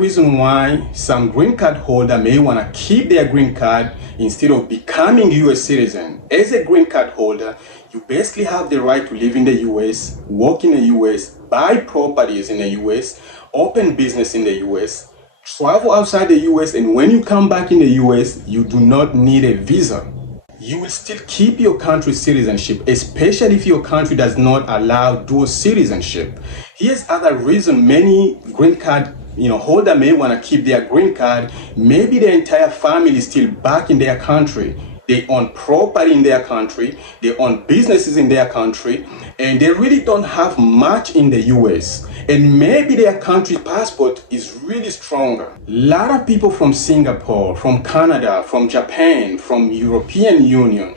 reason why some green card holder may want to keep their green card instead of becoming US citizen. As a green card holder, you basically have the right to live in the US, work in the US, buy properties in the US, open business in the US, travel outside the US, and when you come back in the US, you do not need a visa. You will still keep your country's citizenship, especially if your country does not allow dual citizenship. Here's other reason many green card holder may want to keep their green card. Maybe their entire family is still back in their country. They own property in their country, they own businesses in their country, and they really don't have much in the US. And maybe their country passport is really stronger. A lot of people from Singapore, from Canada, from Japan, from European Union,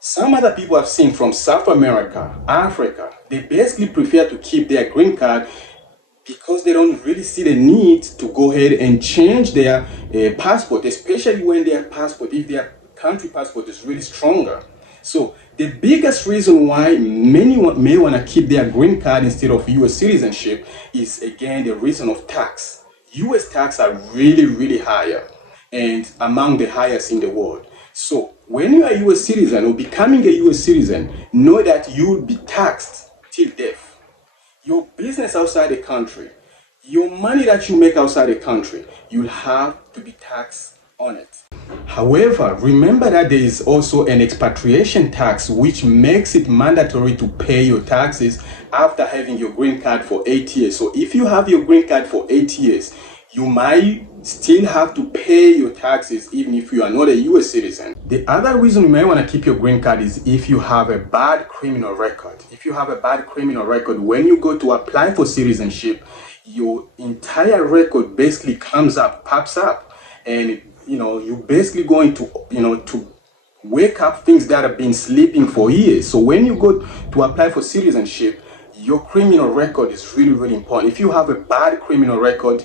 some other people I've seen from South America, Africa, they basically prefer to keep their green card because they don't really see the need to go ahead and change their passport, especially when their passport, if their country passport is really stronger. So the biggest reason why many may want to keep their green card instead of US citizenship is, again, the reason of tax. US tax are really, really higher and among the highest in the world. So when you are a US citizen or becoming a US citizen, know that you will be taxed till death. Your business outside the country, your money that you make outside the country, you'll have to be taxed on it. However, remember that there is also an expatriation tax which makes it mandatory to pay your taxes after having your green card for 8 years. So if you have your green card for 8 years, you might still have to pay your taxes even if you are not a US citizen. The other reason you may want to keep your green card is if you have a bad criminal record. If you have a bad criminal record, when you go to apply for citizenship, your entire record basically pops up, and you're basically going to wake up things that have been sleeping for years. So when you go to apply for citizenship, your criminal record is really, really important. If you have a bad criminal record,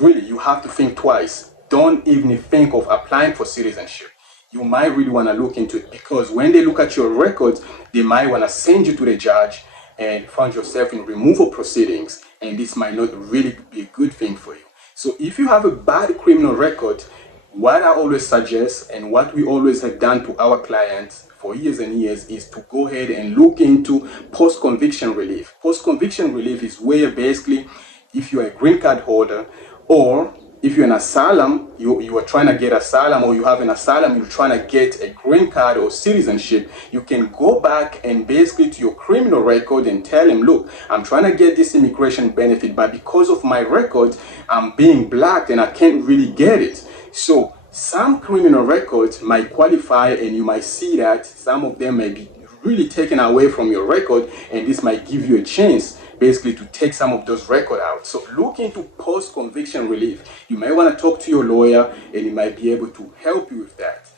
really, you have to think twice. Don't even think of applying for citizenship. You might really want to look into it, because when they look at your records, they might want to send you to the judge and find yourself in removal proceedings, and this might not really be a good thing for you. So if you have a bad criminal record, what I always suggest, and what we always have done to our clients for years and years, is to go ahead and look into post-conviction relief. Post-conviction relief is where basically, if you're a green card holder, or if you're an asylum, you are trying to get asylum, or you have an asylum, you're trying to get a green card or citizenship, you can go back and basically to your criminal record and tell him, look, I'm trying to get this immigration benefit, but because of my record, I'm being blocked and I can't really get it. So some criminal records might qualify, and you might see that some of them may be really taken away from your record, and this might give you a chance basically to take some of those records out. So look into post-conviction relief. You may want to talk to your lawyer, and he might be able to help you with that.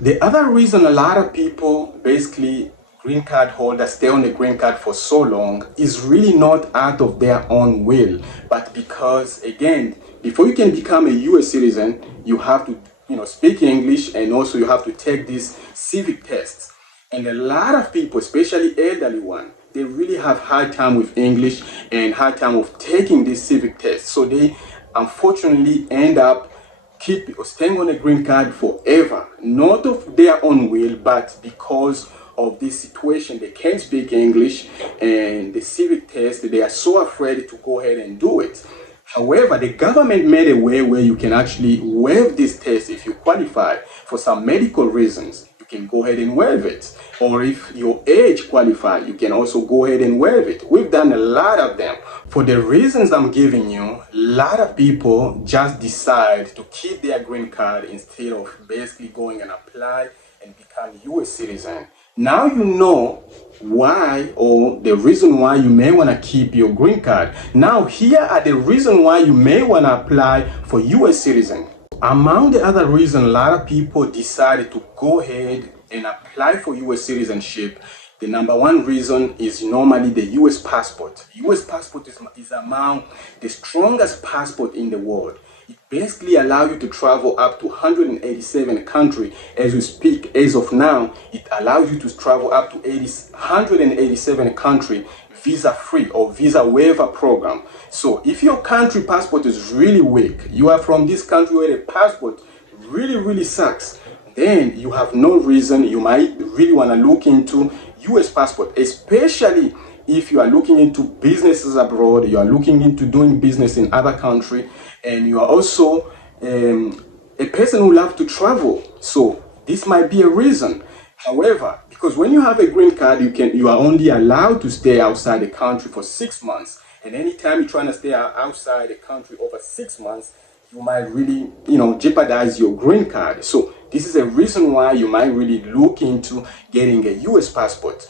The other reason a lot of people, basically green card holders, stay on the green card for so long is really not out of their own will, but because, again, before you can become a US citizen, you have to speak English, and also you have to take these civic tests. And a lot of people, especially elderly ones, they really have hard time with English and hard time of taking these civic tests. So they unfortunately end up staying on a green card forever, not of their own will, but because of this situation. They can't speak English, and the civic test, they are so afraid to go ahead and do it. However, the government made a way where you can actually waive this test if you qualify for some medical reasons. You can go ahead and waive it. Or if your age qualifies, you can also go ahead and waive it. We've done a lot of them. For the reasons I'm giving you, a lot of people just decide to keep their green card instead of basically going and apply and become US citizen. Now you know why, or the reason why you may want to keep your green card. Now here are the reasons why you may want to apply for US citizen. Among the other reasons a lot of people decided to go ahead and apply for US citizenship, the number one reason is normally the US passport. US passport is among the strongest passport in the world. It basically allows you to travel up to 187 countries. As we speak, as of now, it allows you to travel up to 187 countries visa-free or visa waiver program. So if your country passport is really weak, you are from this country where the passport really sucks, then you have no reason. You might really want to look into US passport, especially if you are looking into businesses abroad, you are looking into doing business in other country, and you are also a person who loves to travel. So this might be a reason. However, because when you have a green card, you are only allowed to stay outside the country for 6 months. And anytime you're trying to stay outside the country over 6 months, you might really, jeopardize your green card. So this is a reason why you might really look into getting a US passport.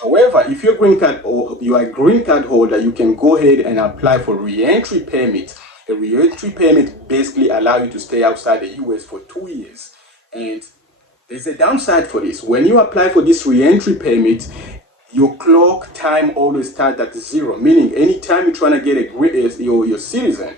However, if you're green card or you are a green card holder, you can go ahead and apply for re-entry permit. A re-entry permit basically allows you to stay outside the US for 2 years. And there's a downside for this. When you apply for this re-entry permit, your clock time always starts at 0, meaning anytime you're trying to get your citizen,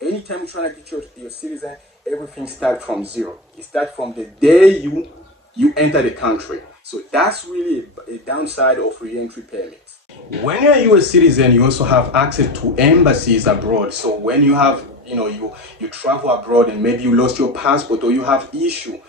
anytime you're trying to get your citizen, everything starts from 0. It starts from the day you enter the country. So that's really a downside of re-entry permits. When you're a US citizen, you also have access to embassies abroad. So when you have, you travel abroad and maybe you lost your passport or you have issue,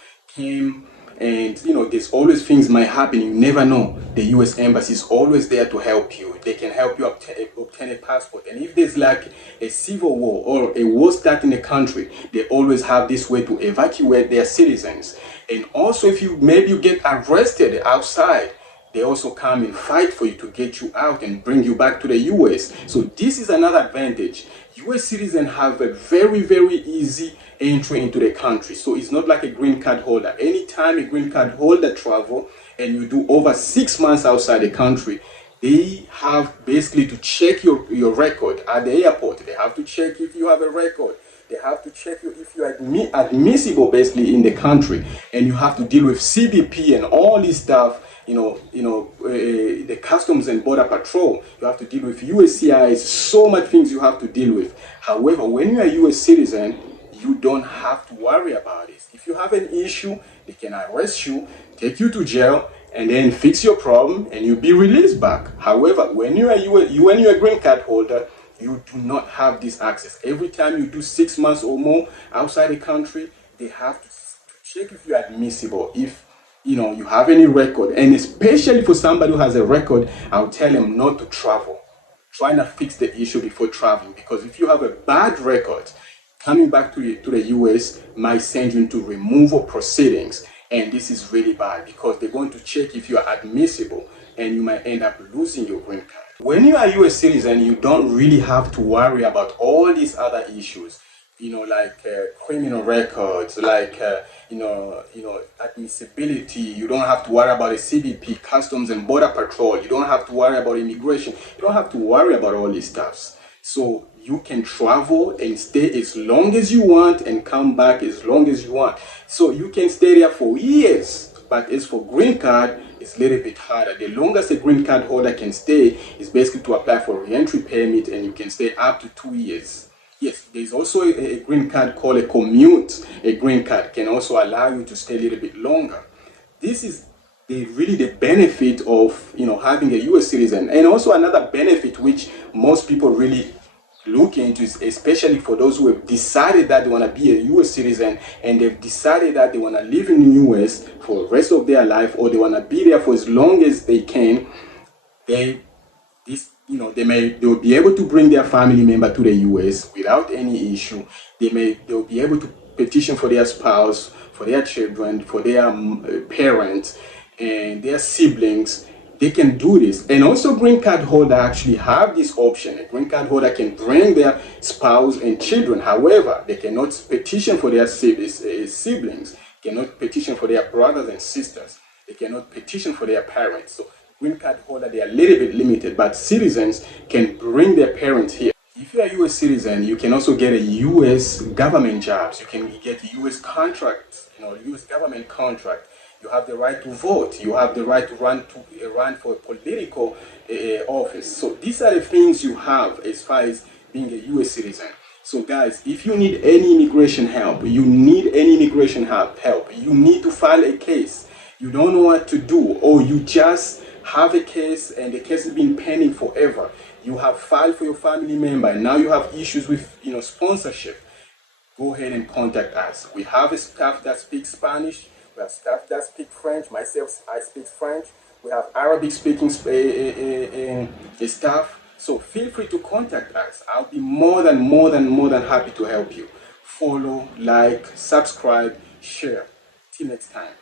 and there's always things might happen. You never know. The US embassy is always there to help you. They can help you obtain a passport. And if there's like a civil war or a war starting in a country, they always have this way to evacuate their citizens. And also, if you get arrested outside, they also come and fight for you to get you out and bring you back to the US. So this is another advantage. US citizens have a very easy entry into the country. So it's not like a green card holder. Anytime a green card holder travel and you do over 6 months outside the country, they have basically to check your record at the airport. They have to check if you have a record. They have to check you if you are admissible basically in the country, and you have to deal with CBP and all this stuff. The Customs and Border Patrol. You have to deal with USCIS. So much things you have to deal with. However, when you are a US citizen, you don't have to worry about it. If you have an issue, they can arrest you, take you to jail, and then fix your problem, and you'll be released back. However, when you're a green card holder, you do not have this access. Every time you do 6 months or more outside the country, they have to check if you're admissible, if you have any record. And especially for somebody who has a record, I'll tell them not to travel. Try to fix the issue before traveling, because if you have a bad record, coming back to the US might send you into removal proceedings. And this is really bad because they're going to check if you are admissible, and you might end up losing your green card. When you are a US citizen, you don't really have to worry about all these other issues, like criminal records, like admissibility. You don't have to worry about the CBP, Customs and Border Patrol. You don't have to worry about immigration. You don't have to worry about all these stuffs. So you can travel and stay as long as you want and come back as long as you want. So you can stay there for years. But as for green card, it's a little bit harder. The longest a green card holder can stay is basically to apply for a re-entry permit, and you can stay up to 2 years. Yes, there's also a green card called a commute. A green card can also allow you to stay a little bit longer. This is really the benefit of having a US citizen. And also another benefit which most people really look into is, especially for those who have decided that they want to be a US citizen and they've decided that they want to live in the US for the rest of their life, or they want to be there for as long as they can, they'll be able to bring their family member to the US without any issue. They'll be able to petition for their spouse, for their children, for their parents and their siblings. They can do this. And also green card holder actually have this option. A green card holder can bring their spouse and children. However, they cannot petition for their siblings, cannot petition for their brothers and sisters. They cannot petition for their parents. So green card holder, they are a little bit limited, but citizens can bring their parents here. If you are a US citizen, you can also get a US government jobs. You can get a US contracts, US government contract. You have the right to vote. You have the right to run for a political office. So these are the things you have as far as being a US citizen. So guys, if you need any immigration help, you need to file a case, you don't know what to do, or you just have a case and the case has been pending forever, you have filed for your family member and now you have issues with sponsorship, go ahead and contact us. We have a staff that speaks Spanish, we have staff that speak French. Myself, I speak French. We have Arabic speaking staff. So feel free to contact us. I'll be more than happy to help you. Follow, like, subscribe, share. Till next time.